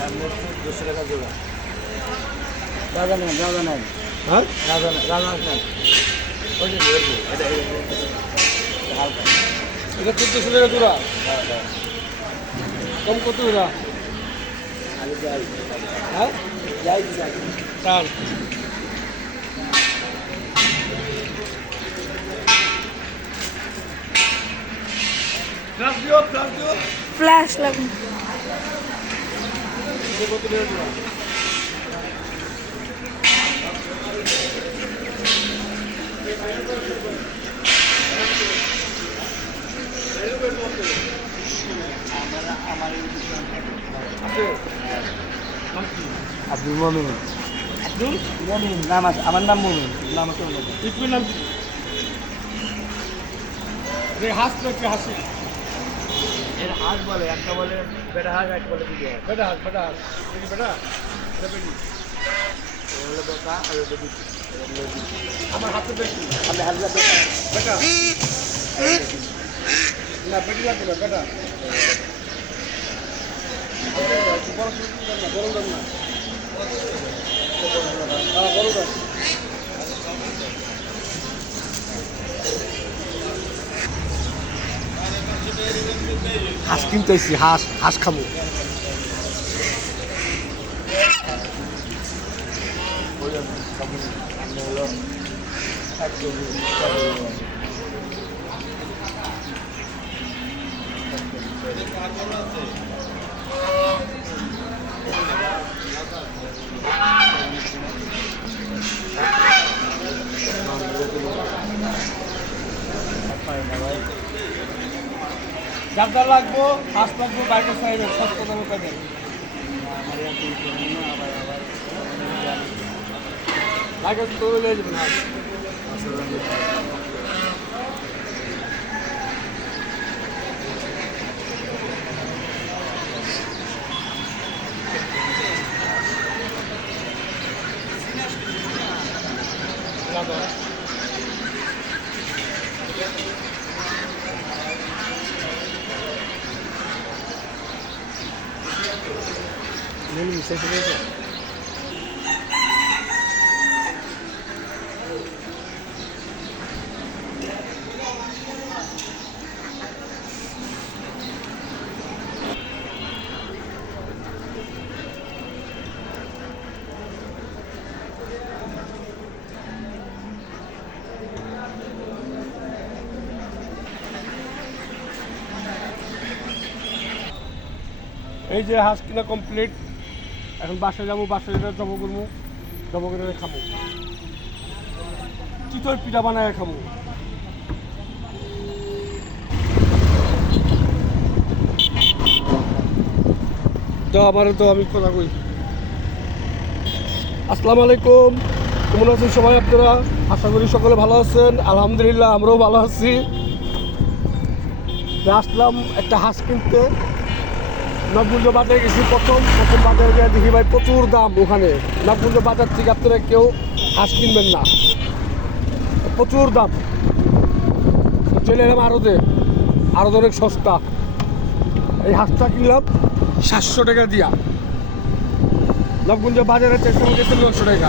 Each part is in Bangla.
200 টাকা জোড়া। রাজা নেন। হ্যাঁ রাজা নেন। ওই যে এটা হালকা। এটা 1400 টাকা জোড়া। কম কত জোড়া? আগে যাই। হ্যাঁ যাই চাল। ফ্ল্যাশ লাগুন। আব্দুল মমিন। আব্দুল মমিন নাম আছে, আমার নাম মমিন, নাম আছে অন্য। পৃথিবীর নাম কি? হাঁস না কি হাসি? এর হাঁস বলে, একটা বলে বেটা হাঁস, একটা বলে দিদি হাঁস। বেটা হাঁস বেটা এটা বেটি। হলো বেটা আর হলো দিদি। আমার হাতে বেটি। আমি হাজরা বেটা। বেটা না বেটি লাগবে না বেটা। বড় দাম না। হ্যাঁ বড় দাম। হাঁস কিনতে এসছি, হাঁস খাবো। যার লাগবো হাঁস লাগবো বাইকের সাইডে সস্তা দামে পাবেন। বাইকের তো লয়ে যাবেন হাঁস। এই যে হাঁস কিনা কমপ্লিট। এখন বাসায় যাবো, বাসায় জব করবো, জব করে খাবো। চিতই পিঠা বানায় খাবো। তো আমারও তো আমি কথা কই। আসসালামু আলাইকুম, কেমন আছেন সবাই আপনারা? আশা করি সকলে ভালো আছেন। আলহামদুলিল্লাহ আমরাও ভালো আছি। আসলাম একটা হাঁস কিনতে। নবগুঞ্জ বাজারে গেছি, প্রথম বাজারে গিয়ে দেখি ভাই প্রচুর দাম। ওখানে নবগুঞ্জ বাজার থেকে আপনারা কেউ হাঁস কিনবেন না, প্রচুর দাম। চলে এলাম আড়তে অনেক সস্তা। এই হাঁসটা কিনলাম 700 টাকা দিয়া। নবগুঞ্জ বাজারে চেষ্টা গেছে 900 টাকা।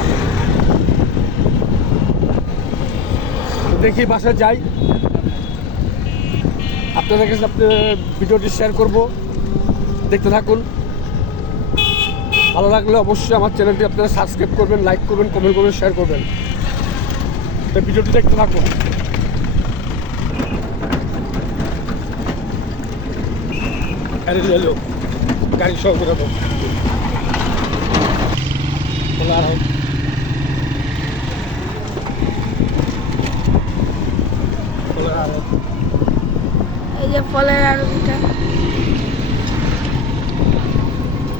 দেখি বাসায় যাই, আপনাদের কাছে ভিডিওটি শেয়ার করব, দেখতে থাকুন। ভালো লাগলে অবশ্যই আমার চ্যানেলটি আপনারা সাবস্ক্রাইব করবেন, লাইক করবেন, কমেন্ট করবেন, শেয়ার করবেন। ভিডিওটি দেখতে থাকুন। গাড়ি সহ করে দেবো। এই যে ফলের আড়তটা।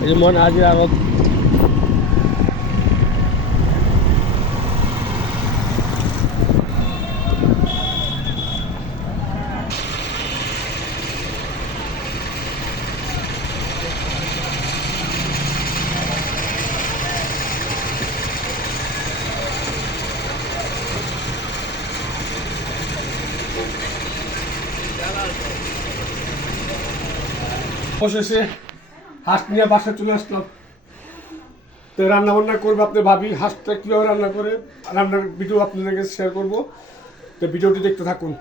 এই যে মন আজ আরো অবশেষে হাঁস নিয়ে বাসায় চলে আসলাম। তো রান্না বান্না করবে আপনার ভাবি, হাঁসটা কীভাবে রান্না করে রান্নার ভিডিও আপনাদেরকে শেয়ার করবো। তো ভিডিওটি দেখতে থাকুন।